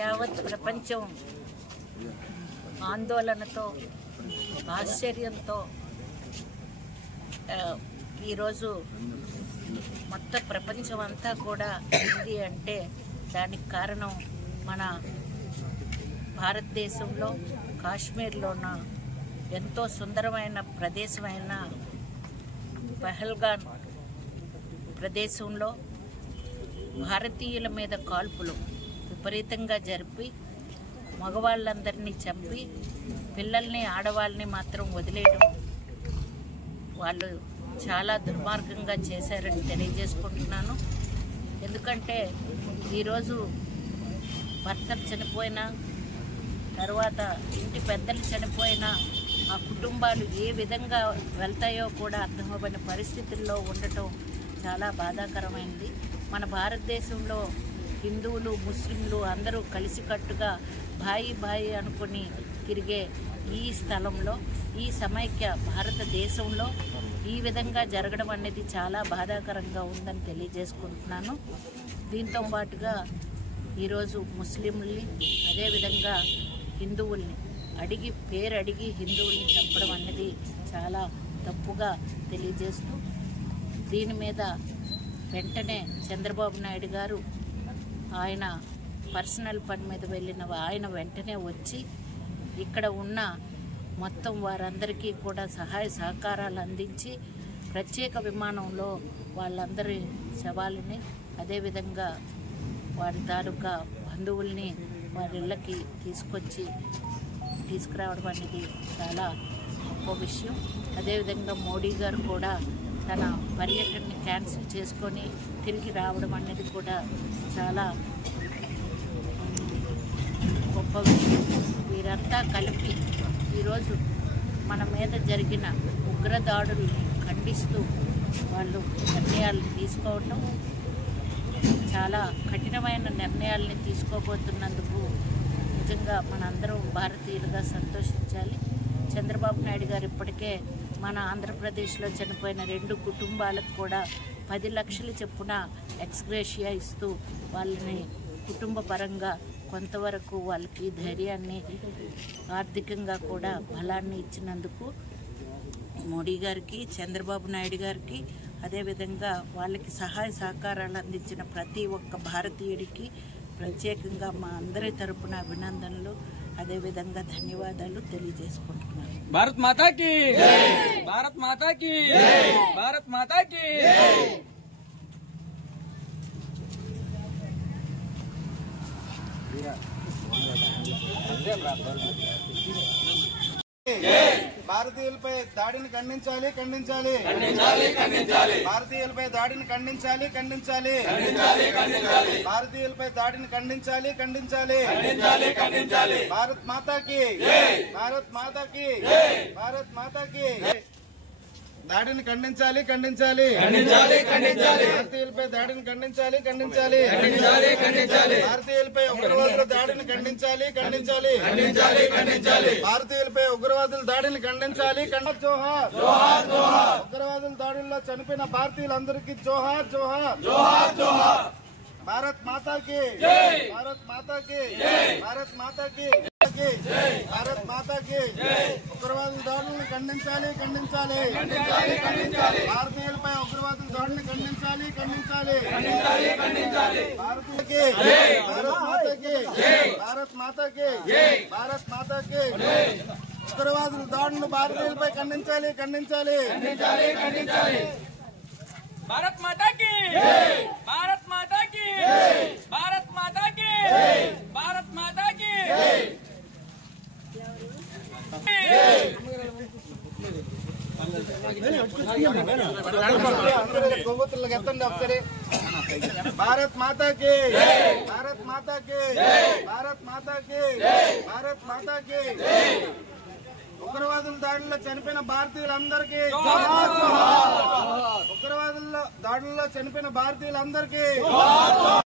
యావత్ ప్రపంచం ఆందోళనతో ఆశ్చర్యంతో ఈరోజు మొత్తం ప్రపంచం అంతా కూడా ఉంది అంటే దానికి కారణం మన భారతదేశంలో కాశ్మీర్లోన ఎంతో సుందరమైన ప్రదేశమైన పహల్గామ్ ప్రదేశంలో భారతీయుల మీద కాల్పులు విపరీతంగా జరిపి మగవాళ్ళందరినీ చంపి పిల్లల్ని ఆడవాళ్ళని మాత్రం వదిలేయడం వాళ్ళు చాలా దుర్మార్గంగా చేశారని తెలియజేసుకుంటున్నాను. ఎందుకంటే ఈరోజు భర్తలు చనిపోయినా తర్వాత ఇంటి పెద్దలు చనిపోయినా ఆ కుటుంబాలు ఏ విధంగా వెళ్తాయో కూడా అర్థమవని పరిస్థితుల్లో ఉండటం చాలా బాధాకరమైంది. మన భారతదేశంలో హిందువులు ముస్లింలు అందరూ కలిసికట్టుగా భాయి భాయి అనుకుని తిరిగే ఈ స్థలంలో ఈ సమైక్య భారతదేశంలో ఈ విధంగా జరగడం అనేది చాలా బాధాకరంగా ఉందని తెలియజేసుకుంటున్నాను. దీంతో పాటుగా ఈరోజు ముస్లింల్ని అదేవిధంగా హిందువుల్ని పేరు అడిగి హిందువుల్ని చంపడం అనేది చాలా తప్పుగా తెలియజేస్తూ దీని మీద వెంటనే చంద్రబాబు నాయుడు గారు ఆయన పర్సనల్ పని మీద వెళ్ళిన ఆయన వెంటనే వచ్చి ఇక్కడ ఉన్న మొత్తం వారందరికీ కూడా సహాయ సహకారాలు అందించి ప్రత్యేక విమానంలో వాళ్ళందరి శవాలని అదేవిధంగా వారి తాలూకా బంధువుల్ని వారి ఇళ్ళకి తీసుకురావడం అనేది చాలా గొప్ప విషయం. అదేవిధంగా మోడీ గారు కూడా తన పర్యటనని క్యాన్సిల్ చేసుకొని తిరిగి రావడం అనేది కూడా చాలా గొప్ప విషయం. వీరంతా కలిపి ఈరోజు మన మీద జరిగిన ఉగ్రదాడుల్ని ఖండిస్తూ వాళ్ళు నిర్ణయాలను తీసుకోవటం చాలా కఠినమైన నిర్ణయాలని తీసుకోబోతున్నందుకు నిజంగా మనందరం భారతీయులుగా సంతోషించాలి. చంద్రబాబు నాయుడు గారు ఇప్పటికే మన ఆంధ్రప్రదేశ్లో చనిపోయిన 2 కుటుంబాలకు కూడా 10 లక్షలు చొప్పున ఎక్స్గ్రేషియా ఇస్తూ వాళ్ళని కుటుంబ పరంగా కొంతవరకు వాళ్ళకి ధైర్యాన్ని ఆర్థికంగా కూడా బలాన్ని ఇచ్చినందుకు మోడీ గారికి చంద్రబాబు నాయుడు గారికి అదేవిధంగా వాళ్ళకి సహాయ సహకారాలు అందించిన ప్రతి ఒక్క భారతీయుడికి ప్రత్యేకంగా మా అందరి తరపున అభినందనలు అదేవిధంగా ధన్యవాదాలు తెలియజేసుకుంటున్నాను. భారత్ మాతాకి భారత్ మాతాకి భారత్ మాతాకి భారతీయులపై దాడిని ఖండించాలి భారతీయులపై దాడిని ఖండించాలి భారతీయులపై దాడిని ఖండించాలి భారత్ మాతాకి భారత్ మాతాకి భారత్ మాతాకి దాడిని ఖండించాలి భారతీయులపై దాడిని ఖండించాలి భారతీయులపై ఉగ్రవాదుల దాడిని ఖండించాలి భారతీయులపై ఉగ్రవాదుల దాడిని ఖండించాలి జోహార్ ఉగ్రవాదుల దాడుల్లో చనిపోయిన భారతీయులందరికీ జోహార్ భారత్ మాతాకి భారత్ మాతాకి భారత్ మాతాకి భారత్ మాతాకి ఉగ్రవాదుల దాడులను ఖండించాలి భారతీయులపై ఉగ్రవాదుల దాడులను ఖండించాలి భారతీయులకి భారత్ మాతాకి భారత్ మాతాకి భారత్ మాతాకి ఉగ్రవాదుల దాడులను భారతీయులపై ఖండించాలి భారత్ మాతాకి భారత్ మాతాకి భారత్ మాతాకి భారత్ మాతాకి भारत माता की भारत माता की भारत माता की भारत माता की ఉగ్రవాదుల దాడుల్లో చనిపోయిన భారతీయులందరికీ ఉగ్రవాదుల దాడుల్లో చనిపోయిన భారతీయులందరికీ